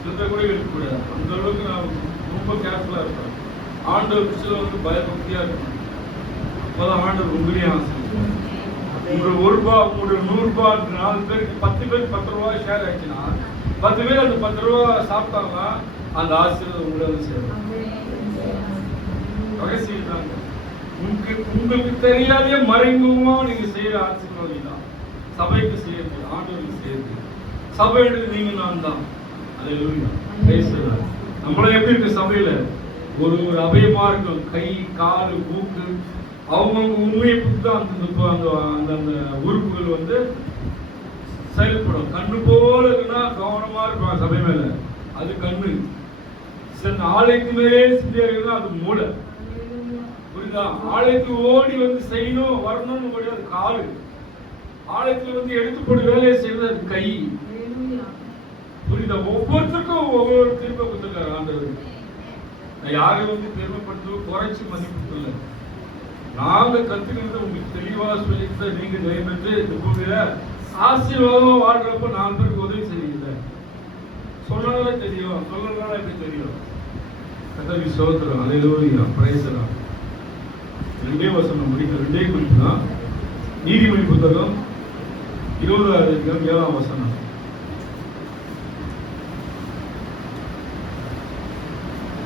சில்லறை கூட எடுக்கக்கூடாது. அந்த அளவுக்கு நான் ரொம்ப கேர்ஃபுல்லா இருப்பேன். ஆண்டவர் விஷயம் வந்து பயபக்தியா இருக்கணும். அப்பதான் ஆண்டவர் உங்களையும் ஆசைப்படுவார். உங்களோட 1 ரூபாய், உங்களோட 100 ரூபாய் 4 பேருக்கு 10 பேருக்கு 10 ரூபாய் ஷேர் ஆயிடுச்சுன்னா 10 பேர் அந்த 10 ரூபாய் சாப்பிட்டாங்கன்னா அந்த ஆசீர்வாதம் உங்களை சேரும். ரகசியம் தாங்க. உங்களுக்கு தெரியாதே மறைமுகமா நீங்க செய்யற ஆசீர்வாதம் தான். சபைக்கு செய்யறது, ஆண்டவருக்கு செய்யறது. சபையோட நீங்க நான் தான். அல்லேலூயா. பேசுறாங்க. நம்மள எப்படி இருக்கு சபையில ஒரு அபயமா இருக்கும். கை, கால், மூக்கு அவங்கவுங்க உண்மையை தான் அந்த உறுப்புகள் வந்து செயல்படும். கண்ணு போல இருக்குன்னா கவனமா இருப்பாங்க சபை மேல, அது கண்ணு. ஆலயத்து மேலே சிந்தியா இருக்குன்னா அது மூளை. புரியுதா? ஆலயத்துக்கு ஓடி வந்து செய்யணும் வரணும்னு முடியாது காலு. ஆலயத்துல வந்து எடுத்து போட்டு வேலையை செய்யறது அது கை. புரியுதா? ஒவ்வொருத்தருக்கும் ஒவ்வொரு திரும்ப கொடுத்துருக்காரு ஆண்டவர். யாரும் வந்து பெருமைப்படுத்த குறைச்சி மதிப்பு இல்லை. நாங்க கத்துக்கிறது உங்களுக்கு தெளிவா சொல்லிட்டு நீங்க தயவுபெற்று இந்த பூமியில ஆசீர்வாதமா வாழ்றப்ப 4 பேருக்கு உதவி செய்யுங்க. சொன்னதால தெரியும், சொல்லனால எப்படி தெரியும்? கர்த்தருக்கு ஸ்தோத்திரம். அல்லேலூயா. Praise the Lord. 2 வசனம் முடிக்க 2 குறிப்பு தான். நீதிமொழி புத்தகம் 20வது அதிகாரம் 7ஆம் வசனம்.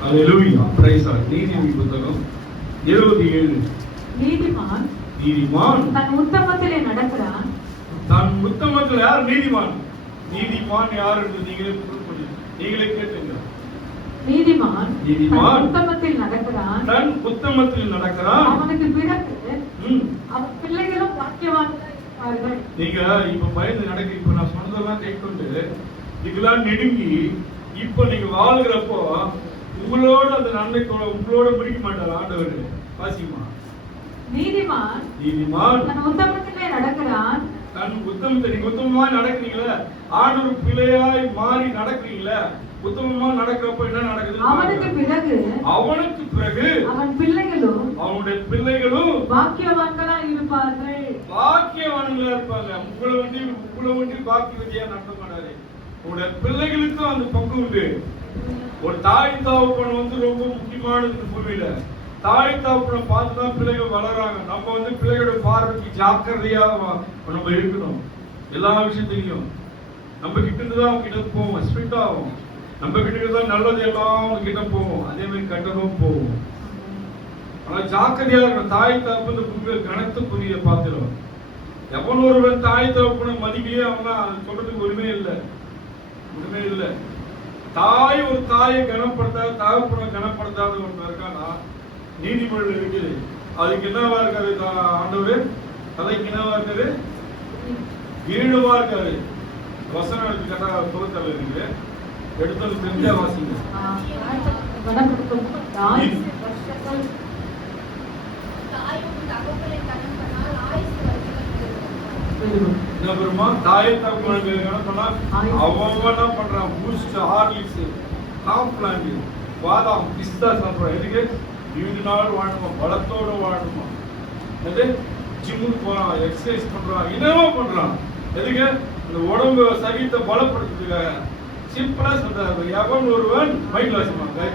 அல்லேலூயா. Praise the Lord. நீதிமொழி புத்தகம் 27. நீதிமான் தன் உத்தமத்திலே நடக்கிறான். தன் உத்தமத்தில் யார் நீதிமான்? நீதிமான் யார் என்று நீங்களே கேட்டுங்க. நீதிமான் நீதிமான் உத்தமத்தில் நடக்கிறான். தன் உத்தமத்தில் நடக்கிறான். அவனுக்கு பிறகு அவன் பிள்ளைகளும் பாக்கியவான்கள். நீங்க இப்ப பயந்து நடக்க இப்ப நான் சொன்னதெல்லாம் கைக்கொண்டு இதெல்லாம் நெடுங்கி இப்ப நீங்க வாழ்கிறப்போ உங்களோட அந்த நன்மை உங்களோட முடிக்க மாட்டார் ஆண்டவர். வாசிமா. நீதிமான் தன் உத்தமத்திலே நடக்கிறான். தன் உத்தமத்தை நீங்க உத்தமமா நடக்கிறீங்களா? ஆண்டவர் பிள்ளையாய் மாறி நடக்கிறீங்களா? உத்தமமா நடக்கிறப்ப என்ன நடக்குது? அவனுக்கு பிறகு அவன் பிள்ளைகளும் அவனுடைய பிள்ளைகளும் பாக்கியவான்களா இருப்பார்கள். பாக்கியவான்களா இருப்பாங்க. உங்களை வந்து பாக்கியவதியா நடத்த மாட்டாரு. உங்களுடைய பிள்ளைகளுக்கும் அந்த பங்கு உண்டு. ஒரு தாய் தகப்பன் வந்து ரொம்ப முக்கியமானது பூமியில. தாய் தகப்பனை பார்த்துதான் பிள்ளைகள் வளராங்க. நம்ம வந்து பிள்ளைகளோட பார்வைக்கு ஜாக்கிரதையா நம்ம இருக்கணும். எல்லா விஷயத்தையும் நம்ம கிட்ட இருந்துதான் அவங்க கிட்ட போவோம். ஸ்ட்ரிக்ட் ஆகும். நம்ம கிட்ட இருந்தால் நல்லது எல்லாம் அவங்க கிட்ட போவோம். அதே மாதிரி கட்டணும் போவோம். ஆனா ஜாக்கிரதையா இருக்கணும். தாய் தகப்பன் பூமியில கனத்துக்குரிய பாத்திரம். எவன் ஒருவன் தாய் தகப்பனை மதிக்கலையே அவனா சொல்றதுக்கு உரிமை இல்லை. தாய் ஒரு தாயை கனப்படுத்தாத தகப்பனை கனப்படுத்தாத ஒன்று இருக்கானா நீதிமொழியில் இருக்குது. அதுக்கு என்னவா இருக்காரு ஆண்டவர்? தலைக்கு என்னவா இருக்காரு? ஈடுவா இருக்காரு. வசனம் எடுத்து கேட்டா புறத்தல இருக்கு. எடுத்தது தெரிஞ்சா வாசிங்க. என்ன பெருமா தாயை தகப்பனுக்கு கனப்பனா அவன் என்ன பண்றான்? பூஸ்ட், ஹார்லிக்ஸ், காம்ப்ளான், பாதாம், பிஸ்தா சாப்பிடுறான். எதுக்கு? 20 நாள் வாழணுமா, பலத்தோட வாழணுமா. எது? ஜிம்முக்கு போறான், எக்ஸசைஸ் பண்றான், என்னவோ பண்றான். எதுக்கு? இந்த உடம்பு சரீரத்தை பலப்படுத்துறதுக்காக. சிம்பிளா சொல்றாரு. எவன் ஒருவன் மைண்ட் வாசிப்பாங்க.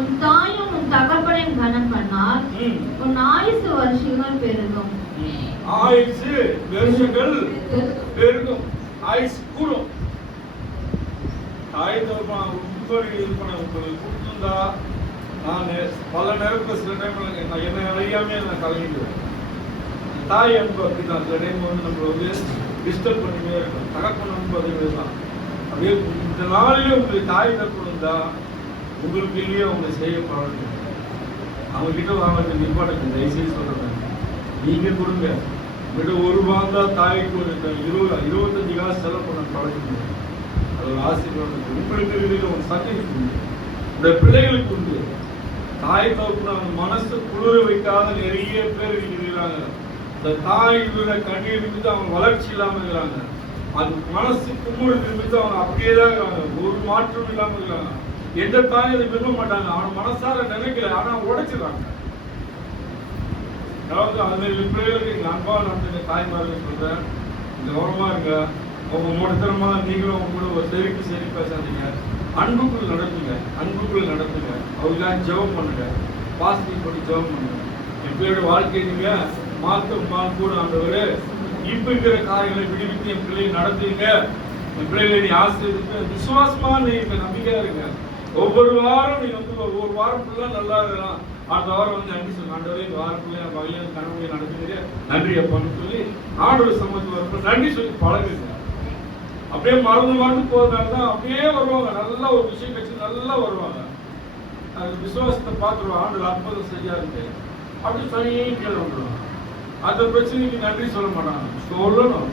உன் தாயும் உன் தகப்பனையும் கனம் பண்ணால் உன் ஆயுசு வருஷங்கள் பெருகும். ஆயுசு வருஷங்கள் பெருகும். ஆயுசு கூடும். தாய் தகப்பன் உங்களுக்கு கொடுத்துருந்தா நான் பல நேரத்தில் சில டைம்ல நான் என்ன அறியாமே நான் கலங்கிடுவேன். தாய் அன்பு அப்படிதான். சில டைம் வந்து நம்மளை வந்து டிஸ்டர்ப் பண்ணிட்டே இருக்கும். தகப்பன் அன்பு அதே தான். அப்படியே இந்த நாளிலே உங்களுக்கு தாய் தகப்பன் தான் உங்களுக்கு இல்லையே அவங்க செய்ய பழகுங்க. அவங்க கிட்ட வாங்க நிப்பாட்டுங்க. தயவுசெய்து சொல்றேன், நீங்க கொடுங்க. உங்கள்கிட்ட ₹1 தான் தாய்க்கு ஒரு 25 காசு செலவு பண்ண பழகுங்க. அது ஒரு ஆசீர்வாதம். உங்களுக்கு இருக்கிற ஒரு சர்டிஃபிகேட் உண்டு, இந்த பிள்ளைகளுக்கு உண்டு. தாய் தகப்பன் அவங்க மனசு குளிர வைக்காத நிறைய பேர் இருக்கிறாங்க. இந்த தாய் கண்ணீர் நிமித்து அவங்க வளர்ச்சி இல்லாம இருக்கிறாங்க. அது மனசு கும்பிடுறது நிமித்து அவங்க அப்படியே தான் இருக்கிறாங்க. ஒரு மாற்றம் இல்லாம இருக்கிறாங்க. எந்த தாயும் அதை விரும்ப மாட்டாங்க. அவன் மனசார நினைக்கல, ஆனா உடைச்சிடறாங்க. அதாவது அது பிள்ளைகளுக்கு எங்க அன்பா நடத்துங்க தாய்மார்கள் சொல்றேன், கவனமா இருங்க. உங்க மூடத்தனமா நீங்களும் உங்க கூட சரி பேசாதீங்க. அன்புக்குள் நடத்துங்க, அன்புக்குள் நடத்துங்க. அவங்களுக்காக ஜெபம் பண்ணுங்க, பாசிட்டிவ் பண்ணி ஜெபம் பண்ணுங்க. என் பிள்ளையோட வாழ்க்கை நீங்க கூட ஆண்டவரே இப்ப இருக்கிற காரியங்களை விடுவித்து என் பிள்ளையை நடத்துங்க. என் பிள்ளைகளை நீ ஆசீர்வதிங்க. விசுவாசமா நீங்க நம்பிக்கையா இருங்க. ஒவ்வொரு வாரம் நீங்க வந்து ஒவ்வொரு வாரம் ஃபுல்லா நல்லா இருக்கலாம். அடுத்த வாரம் வந்து நன்றி சொல்லுங்க. ஆண்டவரே இந்த வாரம் ஃபுல்லா என் பையன் கணவனை நடத்துங்க, நன்றி அப்பான்னு சொல்லி ஆண்டவர் சமத்து வரப்ப நன்றி சொல்லி பழகுங்க. அப்படியே மறந்து போறதால அப்படியே வருவாங்க. நல்லா ஒரு விஷயம் கட்சி நல்லா வருவாங்க. அது விசுவாசத்தை பார்த்துருவாங்க. ஆண்டவர் அற்புதம் செய்யாரு அப்படி தனியே கீழே வந்துடுவாங்க. அந்த பிரச்சனைக்கு நன்றி சொல்ல மாட்டாங்க. சொல்லணும்,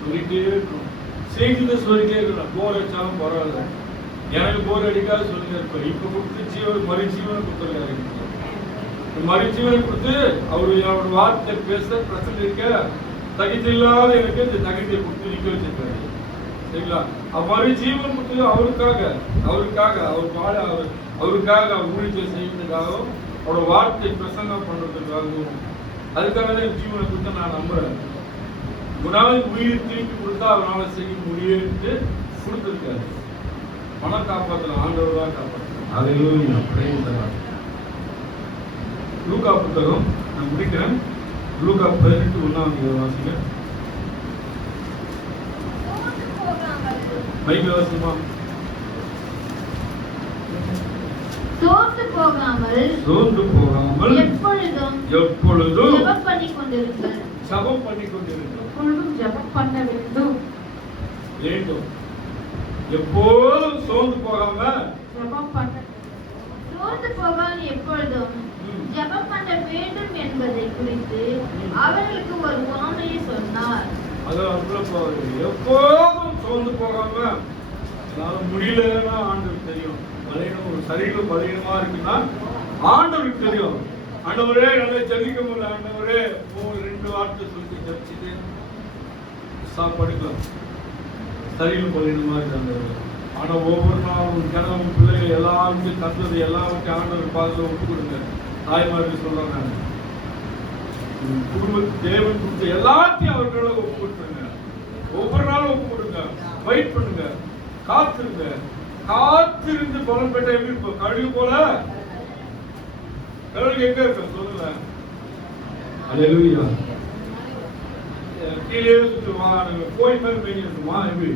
சொல்லிட்டே இருக்கணும். செய்தியை சொல்லிட்டே இருக்கணும். போர் அடிச்சாலும் பரவாயில்ல, எனக்கு போர் அடிக்காது சொல்லிட்டே இருப்பேன். இப்ப கொடுத்து மறுஜீவனை கொடுத்துருக்காரு. மறுஜீவனை கொடுத்து அவரு வார்த்தை பேச பிரச்சனை இருக்க தகுதி இல்லாத எனக்கு இந்த தகுதியை கொடுத்து நிக்க வச்சிருக்காரு. சரிங்களா? மறுஜீவன் கொடுத்து அவருக்காக அவர் ஊழியத்தை செய்வதற்காகவும் அவரோட வார்த்தை பிரசங்கம் பண்றதுக்காகவும் அதுக்காக தான் ஜீவனை கொடுத்து நான் நம்புறேன். முன்னாடி உயிர் திருப்பி கொடுத்தா அவரால் செய்ய முடியும்ட்டு கொடுத்துருக்காரு. பணம் காப்பாற்றலாம், ஆண்டவர் தான் காப்பாற்றலாம். அதிலும் அப்படியே லூக்கா புத்தகம் நான் முடிக்கிறேன். லூக்கா 18:1 வாசிங்க. பைபிள் வாசிமா. சோர்ந்து போகாமல் எப்பொழுதும் ஜெபம் பண்ணி கொண்டிருங்கள். எப்பொழுதும் ஜெபம் பண்ண வேண்டும். எப்போதும் சோர்ந்து போகாம ஜெபம் பண்ண எப்பொழுதும் ஜெபம் பண்ண வேண்டும் என்பதை குறித்து அவர்களுக்கு ஒரு உவமையை சொன்னார். எப்போதும் சோர்ந்து போகாம முடியலன்னா ஆண்டவருக்கு தெரியும். ஒரு சரீரம் பலவீனமா இருக்குன்னா ஆண்டவருக்கு தெரியும். ஆண்டவரே நல்லா ஜெபிக்க முடியல, ஆண்டவரே 2 வார்த்தை சொல்லி ஜெபிச்சுட்டு சாப்பாடுக்கலாம். சரீரம் பலவீனமா இருக்கு. ஆனா ஒவ்வொரு நாளும் கனவு பிள்ளைகள் எல்லாருக்கும் தந்தது எல்லாருக்கும் ஆண்டவர் பார்த்து ஒப்பு கொடுங்க. தாய்மாருக்கு சொல்றாங்க, குடும்ப தேவன் கொடுத்த எல்லாத்தையும் அவர்களோட ஒப்பு கொடுத்துருங்க. ஒவ்வொரு நாளும் ஒப்பு கொடுங்க. வெயிட் பண்ணுங்க, காத்திருங்க. காத்திருந்து பலன் பெற்ற எப்படி இருக்கும்? கழுகு போல. கழுகு எங்க இருக்க சொல்லுங்க. அல்லேலூயா. கீழே போய் மேல் மேய்ஞ்சி இருக்குமா? எப்படி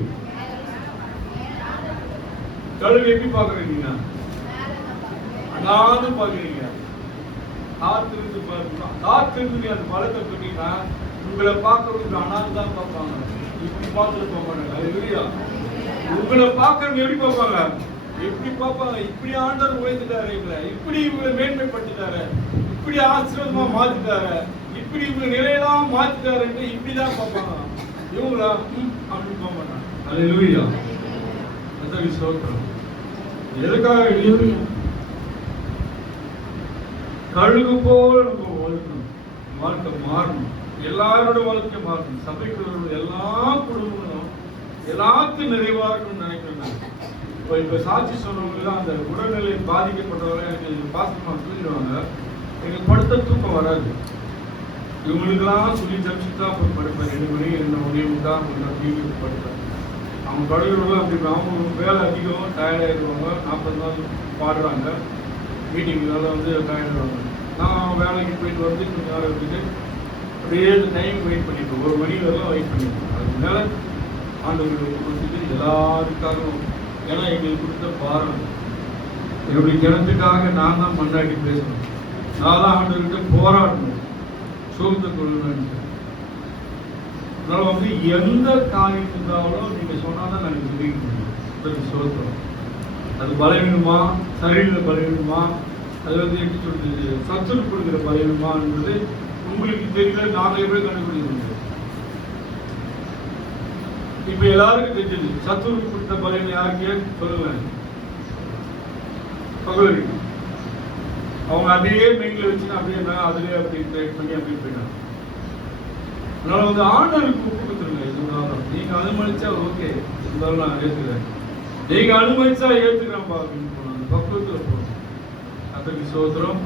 கழுகு எப்படி பாக்குறீங்க? அண்ணாந்து பாக்குறீங்க. காத்திருந்து பாருங்க. காத்திருந்து அந்த பழத்தை சொன்னீங்கன்னா உங்களை பார்க்கறதுக்கு அண்ணாந்து தான் பார்ப்பாங்க. இப்படி பார்த்துட்டு போக மாட்டாங்க. அல்லேலூயா. உங்களை பார்க்கறவங்க எப்படி பார்ப்பாங்க? இப்படி ஆண்டவர் உயர்ந்துட்டாரு, இப்படி இவங்களை மேன்மைப்படுத்திட்டாரு, இப்படி ஆசீர்வாதமா மாத்திட்டாரு, இப்படி இவங்க நிலையெல்லாம் மாத்திட்டாரு, இப்படிதான் பார்ப்பாங்க. இவங்களா அப்படி போக மாட்டாங்க. அல்லேலூயா. அதான் ஸ்தோத்திரம். எதுக்காக கழுகு போல நம்ம வாழ்க்கணும். வாழ்க்கை மாறணும். எல்லாரோட வாழ்க்கை மாறணும். சபைக்குள்ள எல்லா குடும்பங்களும் எல்லாத்தையும் நிறைவா இருக்கணும்னு நினைக்கிறேன். இப்ப சாட்சி சொன்னவங்க அந்த உடல்நிலை பாதிக்கப்பட்டவங்க எனக்கு பாசமா சொல்லிடுவாங்க, எனக்கு படுத்த தூக்கம் வராது. இவங்களுக்கெல்லாம் சொல்லி ஜபிச்சுதான் போய் படுப்பேன். 2 மணி 2 மணி படுப்பேன். அவங்க படுக்கிறவங்க அப்படி அவங்க வேலை அதிகம், டயர்டாகிடுவாங்க. 40 நாள் பாடுறாங்க, மீட்டிங்னால வந்து டயர்டாகிடுவாங்க. நான் வேலைக்கு போயிட்டு வந்து கொஞ்சம் நேரம் எடுத்துட்டு அப்படியே டைம் வெயிட் பண்ணிப்பேன். 1 மணி வரலாம் வெயிட் பண்ணிப்பேன். அதுக்கு மேலே ஆண்டவர்களுக்கு கொடுத்துட்டு எல்லாருக்காகவும், ஏன்னா எங்களுக்கு கொடுத்த பாரம் என்னுடைய கிணத்துக்காக நான் தான் மண்டாட்டி பேசணும். நான் தான் ஆண்டவர்கிட்ட போராடணும், சோர்ந்து கொள்ளணும். அதனால வந்து எந்த காரியம் இருந்தாலும் நீங்க சொன்னாதான் நாங்கள் தெரிவிக்க முடியும். சோத்திரம். அது பலவீனமா, சரீர பலவீனமா, அது வந்து எப்படி சொல்றது, சத்துரு கொடுக்கிற பலவீனமா என்பது உங்களுக்கு தெரியல, நாங்கள் எப்படி கண்டுபிடிக்க. இப்ப எல்லாருக்கும் தெரிஞ்சது சத்துரு கொடுத்த பலவீனம் யாருக்கே சொல்லுங்க. பகவரி அவங்க அதையே மெயின்ல வச்சு அப்படியே அதுலயே அப்படி ட்ரை பண்ணி அப்படி போயிட்டாங்க. அதனால வந்து ஆண்டவருக்கு ஒப்பு கொடுத்துருங்க. இருந்தாலும் நீங்க அனுமதிச்சா ஓகே, இருந்தாலும் நான் ஏத்துக்கிறேன், நீங்க அனுமதிச்சா ஏத்துக்கிறேன்ப்பா அப்படின்னு போனாங்க. பக்குவத்துல போகணும். அதற்கு சோத்திரம்.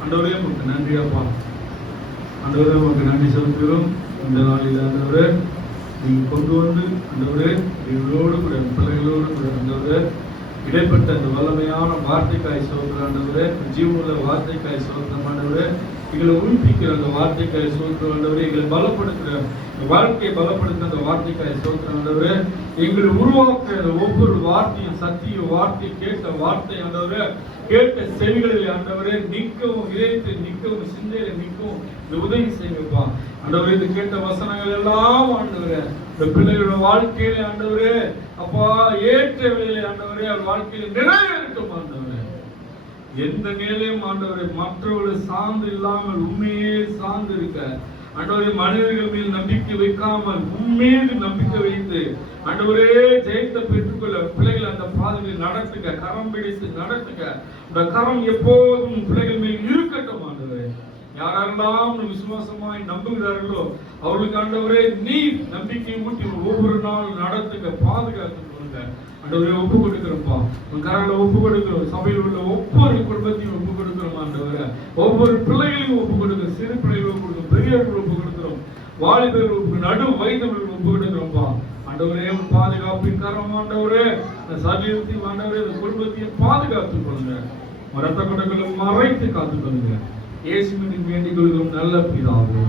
ஆண்டவரே உங்களுக்கு நன்றியாப்பா. ஆண்டவரே உங்களுக்கு நன்றி செலுத்துகிறோம். இந்த நாளில் ஆண்டவரே நீங்க கொண்டு வந்து ஆண்டவரே இவர்களோடு கூட பிள்ளைகளோடு கூட ஆண்டவரே இடைப்பட்ட அந்த வல்லமையான வார்த்தைக்காய் சோதனை ஆண்டவரே, ஜீவனுள்ள வார்த்தைக்காய் சோதனை ஆண்டவரே, எங்களை உயிர்ப்பிக்கிற அந்த வார்த்தைக்காய் சோதனை ஆண்டவரே, எங்களை பலப்படுத்துகிற வாழ்க்கையை பலப்படுத்துகிற அந்த வார்த்தைக்காய் சோதனை ஆண்டவரே, எங்களை உருவாக்குற ஒவ்வொரு வார்த்தையும் சத்திய வார்த்தை கேட்ட வார்த்தை ஆண்டவரே, கேட்ட செவிகளில் ஆண்டவரே நிற்கவும், இதயத்தில் நிற்கவும், சிந்தையில நிற்கவும் இந்த உதவி செய்யுங்கப்பா ஆண்டவரே. இது கேட்ட வசனங்கள் எல்லாம் ஆண்டவரே இந்த பிள்ளைகளோட வாழ்க்கையில ஆண்டவரே அப்பா ஏற்ற வேலை ஆண்டவரே அவர் வாழ்க்கையில நிறைவேறட்டும் ஆண்டவரே. எந்த நிலையும் ஆண்டவரே மற்றவர்களை சார்ந்து இல்லாமல் உண்மையே சார்ந்து இருக்க ஆண்டவரே, மனிதர்கள் மீது நம்பிக்கை வைக்காமல் உண்மையை நம்பிக்கை வைத்து ஆண்டவரே ஜெயத்தை பெற்றுக்கொள்ள பிள்ளைகள் அந்த பாதையில் நடத்துக, கரம் பிடித்து நடத்துக. அந்த கரம் எப்போதும் பிள்ளைகள் மேல் இருக்கட்டும் ஆண்டவரே. யாரெல்லாம் விசுவாசமாய் நம்புகிறார்களோ அவர்களுக்கு ஆண்டவரே நீ நம்பிக்கை ஊட்டி ஒவ்வொரு நாளும் நடத்துக, பாதுகாத்து கொள்ளுங்க ஆண்டவரே. ஒப்பு கொடுக்கிறோம்ப்பா, உன் கரங்களை ஒப்பு கொடுக்கிறோம். சபையில் உள்ள ஒவ்வொரு குடும்பத்தையும் ஒப்பு கொடுக்கிறோம் ஆண்டவரே. ஒவ்வொரு பிள்ளைகளையும் ஒப்பு கொடுக்கிறோம். சிறு பிள்ளைகள் ஒப்பு கொடுக்கிறோம், பெரியவர்கள் ஒப்பு கொடுக்கிறோம், வாலிபர்கள் நடு வயதவர்கள் ஒப்பு கொடுக்கிறோம்ப்பா ஆண்டவரே. பாதுகாப்பின் கரம் ஆண்டவரே, சரீரத்தையும் ஆண்டவரே இந்த குடும்பத்தையும் பாதுகாத்துக் கொள்ளுங்க. ரத்த கொடைகளை மறைத்து காத்துக் கொள்ளுங்க. இயேசுவின் வேண்டிக் கொள்கிறோம் நல்ல பிதாவே.